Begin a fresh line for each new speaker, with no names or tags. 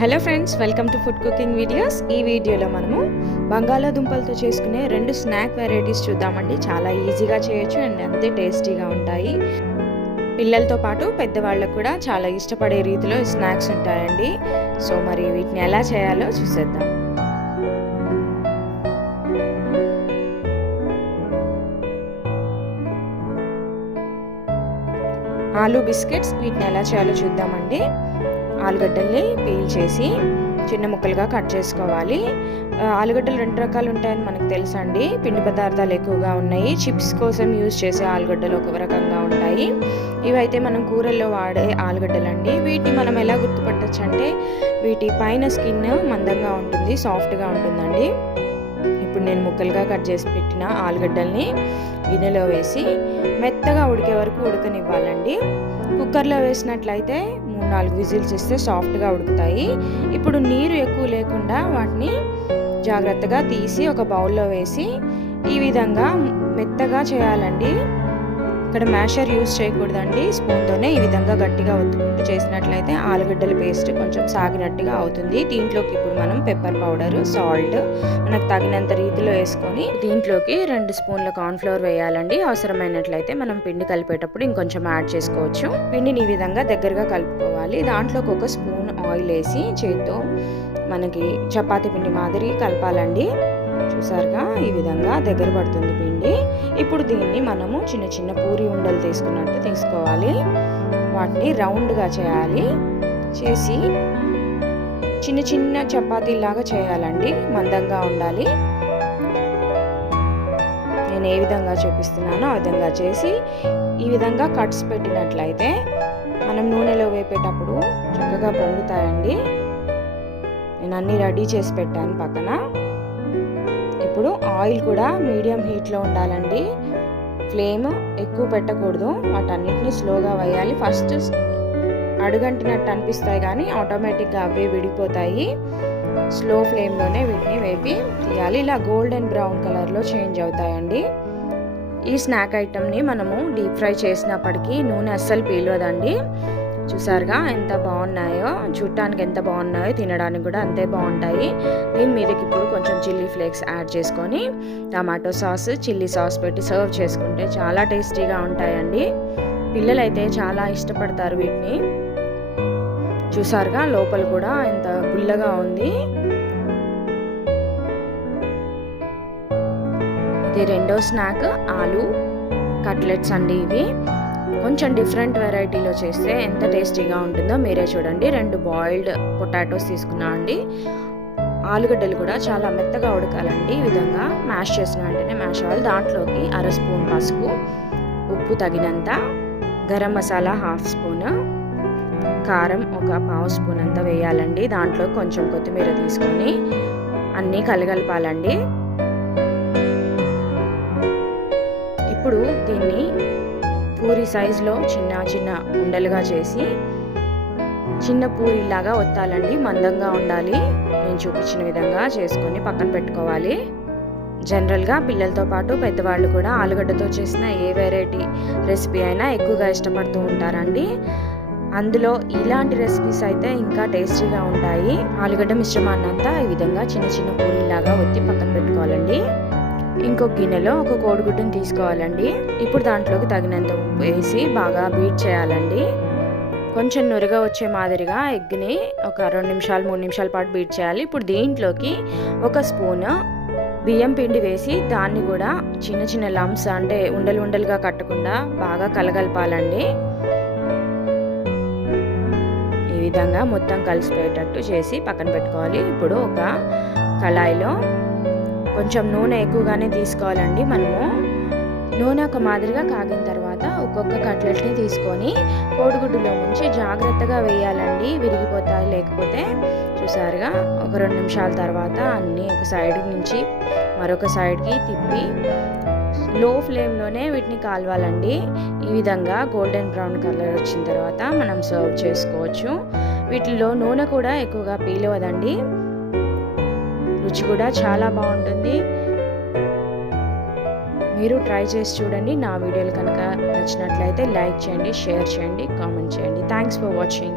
Hello friends welcome to food cooking videos. ఈ వీడియోలో మనము బంగాళాదుంపలతో చేసుకునే రెండు స్నాక్ వెరైటీస్ చూద్దామండి. చాలా ఈజీగా చేయొచ్చు అండ్ అంతే టేస్టీగా ఉంటాయి. పిల్లలతో పాటు పెద్దవాళ్ళకు కూడా చాలా ఇష్టపడే రీతిలో స్నాక్స్ ఉంటాయండి. సో మరి వీటిని ఎలా చేయాలో చూసేద్దాం. ఆలూ బిస్కెట్స్ వీటిని ఎలా చేయాలో చూద్దామండి. ఆలుగడ్డల్ని పీల్ చేసి చిన్న ముక్కలుగా కట్ చేసుకోవాలి. ఆలుగడ్డలు రెండు రకాలు ఉంటాయని మనకు తెలుసండి. పిండి పదార్థాలు ఎక్కువగా ఉన్నాయి. చిప్స్ కోసం యూజ్ చేసే ఆలుగడ్డలు ఒక రకంగా ఉంటాయి. ఇవైతే మనం కూరల్లో వాడే ఆలుగడ్డలు అండి వీటిని మనం ఎలా గుర్తుపట్టచ్చు అంటే వీటి పైన స్కిన్ మందంగా ఉంటుంది సాఫ్ట్గా ఉంటుందండి. ఇప్పుడు నేను ముక్కలుగా కట్ చేసి పెట్టిన ఆలుగడ్డల్ని గిన్నెలో వేసి మెత్తగా ఉడికే వరకు ఉడకనివ్వాలండి. కుక్కర్లో వేసినట్లయితే మూడు నాలుగు విజిల్స్ ఇస్తే సాఫ్ట్గా ఉడుకుతాయి. ఇప్పుడు నీరు ఎక్కువ లేకుండా వాటిని జాగ్రత్తగా తీసి ఒక బౌల్లో వేసి ఈ విధంగా మెత్తగా చేయాలండి. ఇక్కడ మ్యాషర్ యూస్ చేయకూడదండి. స్పూన్తోనే ఈ విధంగా గట్టిగా ఒత్తుకుంటూ చేసినట్లయితే ఆలుగడ్డల పేస్ట్ కొంచెం సాగినట్టుగా అవుతుంది. దీంట్లోకి ఇప్పుడు మనం పెప్పర్ పౌడర్ సాల్ట్ మనకు తగినంత రీతిలో వేసుకొని దీంట్లోకి రెండు స్పూన్ల కార్న్ఫ్లవర్ వేయాలండి. అవసరమైనట్లయితే మనం పిండి కలిపేటప్పుడు ఇంకొంచెం యాడ్ చేసుకోవచ్చు. పిండిని ఈ విధంగా దగ్గరగా కలుపుకోవాలి. దాంట్లోకి ఒక స్పూన్ ఆయిల్ వేసి చేత్తో మనకి చపాతీ పిండి మాదిరి కలపాలండి. చూసారుగా? ఈ విధంగా దగ్గర పడుతుంది పిండి. ఇప్పుడు దీన్ని మనము చిన్న చిన్న పూరి ఉండలు తీసుకున్నట్టు తీసుకోవాలి. వాటిని రౌండ్గా చేయాలి. చేసి చిన్న చిన్న చపాతీలాగా చేయాలండి. మందంగా ఉండాలి. నేను ఏ విధంగా చూపిస్తున్నానో ఆ విధంగా చేసి ఈ విధంగా కట్స్ పెట్టినట్లయితే మనం నూనెలో వేపేటప్పుడు చక్కగా పొంగుతాయండి. నేను అన్నీ రెడీ చేసి పెట్టాను పక్కన. ఆయిల్ కూడా మీడియం హీట్లో ఉండాలండి. ఫ్లేమ్ ఎక్కువ పెట్టకూడదు. వాటన్నిటిని స్లోగా వేయాలి. ఫస్ట్ అడుగంటినట్టు అనిపిస్తాయి కానీ ఆటోమేటిక్గా అవే విడిపోతాయి. స్లో ఫ్లేమ్లోనే వీటిని వేపి తీయాలి. ఇలా గోల్డెన్ బ్రౌన్ కలర్లో చేంజ్ అవుతాయండి. ఈ స్నాక్ ఐటమ్ని మనము డీప్ ఫ్రై చేసినప్పటికీ నూనె అస్సలు పీలవదండి. చూసారుగా ఎంత బాగున్నాయో చూడటానికి ఎంత బాగున్నాయో తినడానికి కూడా అంతే బాగుంటాయి. దీని మీదకి ఇప్పుడు కొంచెం చిల్లీ ఫ్లేక్స్ యాడ్ చేసుకొని టమాటో సాస్ చిల్లీ సాస్ పెట్టి సర్వ్ చేసుకుంటే చాలా టేస్టీగా ఉంటాయండి. పిల్లలైతే చాలా ఇష్టపడతారు వీటిని. చూసారుగా లోపల కూడా ఎంత గుల్లగా ఉంది. ఇది రెండో స్నాక్ ఆలు కట్లెట్స్ అండి ఇవి. కొంచెం డిఫరెంట్ వెరైటీలో చేస్తే ఎంత టేస్టీగా ఉంటుందో మీరే చూడండి. రెండు బాయిల్డ్ పొటాటోస్ తీసుకున్నా అండి. ఆలుగడ్డలు కూడా చాలా మెత్తగా ఉడకాలండి. ఈ విధంగా మ్యాష్ చేసిన వెంటనే మ్యాష్ అవ్వాలి దాంట్లోకి అర స్పూన్ పసుపు ఉప్పు తగినంత గరం మసాలా హాఫ్ స్పూన్ కారం ఒక పావు స్పూన్ అంతా వేయాలండి. దాంట్లో కొంచెం కొత్తిమీర తీసుకొని అన్నీ కలగలపాలండి. ఇప్పుడు దీన్ని పూరి సైజులో చిన్న చిన్న ఉండలుగా చేసి చిన్న పూరిలాగా ఒత్తాలండి. మందంగా ఉండాలి. నేను చూపించిన విధంగా చేసుకొని పక్కన పెట్టుకోవాలి. జనరల్గా పిల్లలతో పాటు పెద్దవాళ్ళు కూడా ఆలుగడ్డతో చేసిన ఏ వెరైటీ రెసిపీ అయినా ఎక్కువగా ఇష్టపడుతూ ఉంటారండి. అందులో ఇలాంటి రెసిపీస్ అయితే ఇంకా టేస్టీగా ఉంటాయి. ఆలుగడ్డ మిశ్రమాన్నంతా ఈ విధంగా చిన్న చిన్న పూరిలాగా ఒత్తి పక్కన పెట్టుకోవాలండి. ఇంకో గిన్నెలో ఒక కోడిగుడ్డుని తీసుకోవాలండి. ఇప్పుడు దాంట్లోకి తగినంత ఉప్పు వేసి బాగా బీట్ చేయాలండి. కొంచెం నురగా వచ్చే మాదిరిగా ఎగ్ని ఒక రెండు నిమిషాలు మూడు నిమిషాల పాటు బీట్ చేయాలి. ఇప్పుడు దీంట్లోకి ఒక స్పూన్ బియ్యం పిండి వేసి దాన్ని కూడా చిన్న చిన్న లమ్స్ అంటే ఉండలు ఉండలుగా కట్టకుండా బాగా కలగలపాలండి. ఈ విధంగా మొత్తం కలిసిపోయేటట్టు చేసి పక్కన పెట్టుకోవాలి. ఇప్పుడు ఒక కళాయిలో కొంచెం నూనె ఎక్కువగానే తీసుకోవాలండి మనము. నూనె ఒక మాదిరిగా కాగిన తర్వాత ఒక్కొక్క కట్లెట్ని తీసుకొని కోడిగుడ్డులో ముంచి జాగ్రత్తగా వేయాలండి. విరిగిపోతాయి లేకపోతే చూసారుగా ఒక రెండు నిమిషాల తర్వాత అన్నీ ఒక సైడ్ నుంచి మరొక సైడ్కి తిప్పి లో ఫ్లేమ్లోనే వీటిని కాలవాలండి. ఈ విధంగా గోల్డెన్ బ్రౌన్ కలర్ వచ్చిన తర్వాత మనం సర్వ్ చేసుకోవచ్చు. వీటిలో నూనె కూడా ఎక్కువగా పీలవదండి. రుచి కూడా చాలా బాగుంటుంది. మీరు ట్రై చేసి చూడండి. నా వీడియోలు కనుక నచ్చినట్లయితే లైక్ చేయండి షేర్ చేయండి కామెంట్ చేయండి. Thanks for watching